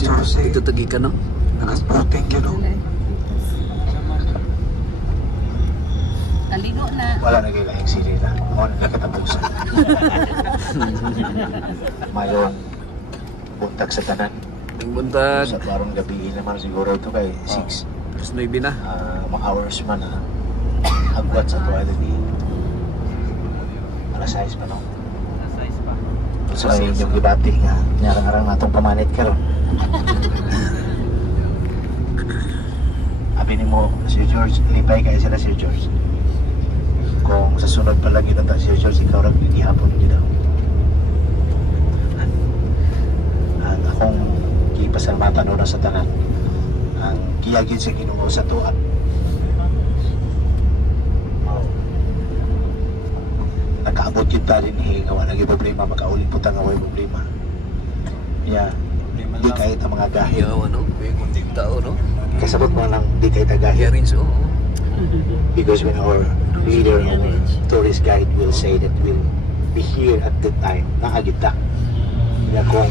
Dito tagi ka no? Nakasporting yun o. Kaligo na. Wala na kayo lahing sili na. Ako na nakatapusan. Mayon, buntag sa tanan. Buntag. Sa parang gabi naman siguro ito kay 6. Terus 9 na. Mga hours man na agwat sa toilet ni. Alas 6 pa no? Alas 6 pa. So yung gibati nga, nyarang-arang natong pamanit ka ron. Abi ni mo, Sir George, lipay kayo sila Sir George. Kung sa sunod palagi na Sir George, ikaw rin gihapon nyo daw. Ang akong gipasalamatan na sa tanan. Ang giyagin sa Ginoo sa tuwa. Nakaabot yun tayo ni gawa naging problema, makaulit po tang away problema. Yeah, di kahit ang mga gahil. Yaw ano? May kunting tao no? Kasabot mo lang di kahit ang gahil. Hearing so. Because when our leader, our tourist guide will say that we'll be here at the time, nakagita. Kaya kung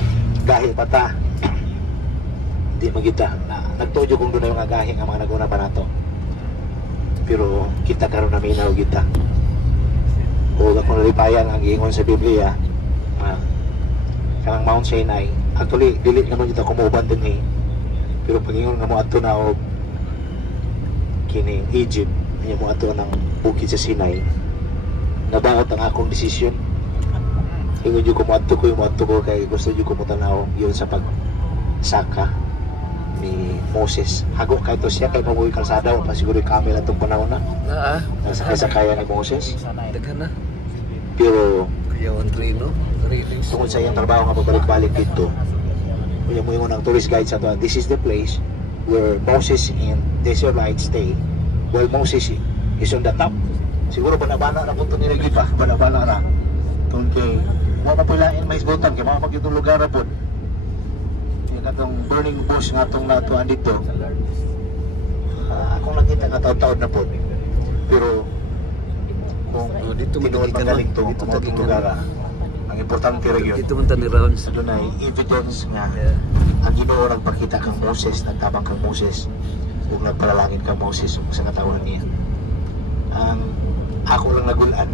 gahil pa ta, hindi magita. Nagtuyo kung doon na yung agahing ang mga naguna pa nato. Pero kita karon na minaw kita. O kung nalipayan ang giingon sa Biblia, kanang Mount Sinai, actually, dili naman kita kumuban din eh. Pero pag-ingon nga mo ato na o kining Egypt, niya mo ato ng bukid sa Sinai, nabangot ang akong desisyon. Ingon yung kumuadto ko kay gusto yung kumutanaw yun sa pagsaka ni Moses. Hago kay to siya kay pamuwi kalsada o pa siguro yung camera itong panahon na. Nasakay-sakaya ni Moses. Daghan na. Pero Kaya ang trino. tungkol sa iyang trabaho nga pabalik-balik dito, kaya mo yung ng tourist guide sa to, this is the place where Moses and the Israelites stay. While Moses is on the top. Siguro banabana na punto nila gipa, banabana na. Tungkol kay mga mapilain mais butan kay mga magitong lugar na po. Yung atong burning bush nga atong natuan dito. Akong nakita nga taon-taon na po. Pero kung dito tinuod magaling to, dito mga lugar, ang importante rin yun. Dito man tani rounds. Doon ay evidence nga ang Ginoo nagpakita kang Moses, nagtabang kang Moses, kung nagpalalangin kang Moses sa katawan niya. Ang ako lang nagulan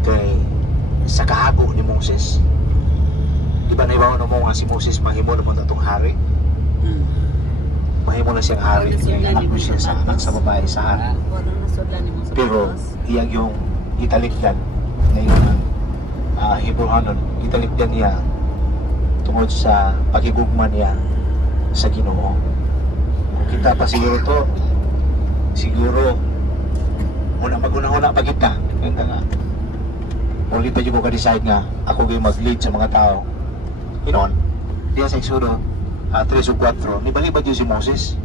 kay sa kahago ni Moses. Di ba naibaw na mo nga si Moses mahimo naman itong hari? Mahimo na siyang hari, anak mo siya sa anak sa babae sa hari. Pero iyang yung italikdan ngayon ang Hebrewanon, italikdan niya tungod sa pagigugma niya sa Ginoo. Kung kita pa siguro to, siguro muna mag-una-una pa kita. Kaya nga, muli pa yung ko ka-decide nga ako yung mag-lead sa mga tao. Inoon, diyan sa Exodo 3 o 4, nibalibad yun si Moses.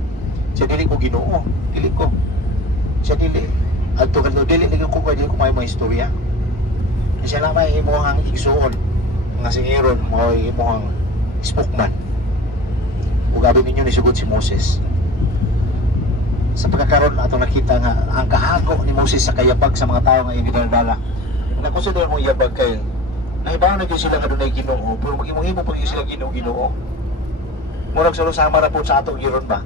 Siya dili ko Ginoo, dili ko. Siya dili. At to kanto, dili ko pwede ko may mga istorya. Siya lang may imuhang igsuon. Nga si Aaron, may imuhang spokesman. Ugabi ninyo ni sugod si Moses. Sa pagkakaroon atong nakita nga ang kahago ni Moses sa kayabag sa mga tao nga ginadala. Nakonsider mo yabag kay naibaw na gyud sila kadunay Ginoo, pero magimo-himo pa gyud sila Ginoo. Murag sa sama ra po sa atong giron ba.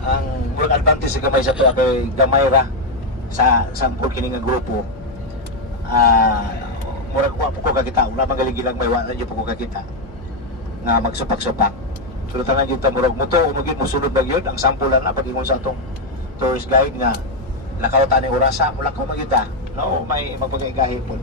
Ang murag advantage sa gamay sa tuwa kay gamay ra sa sampol kini nga grupo. Murag wa po ko kakita, una magaling-gilang may wala niyo po ko kakita nga magsupak-supak. So tanan gyud ta murag mo to, unugin mo sulod ba gyud ang sampulan na pag-ingon sa atong tourist guide nga lakaw tani orasa, mula ko magita. No, may magpagay kahit po.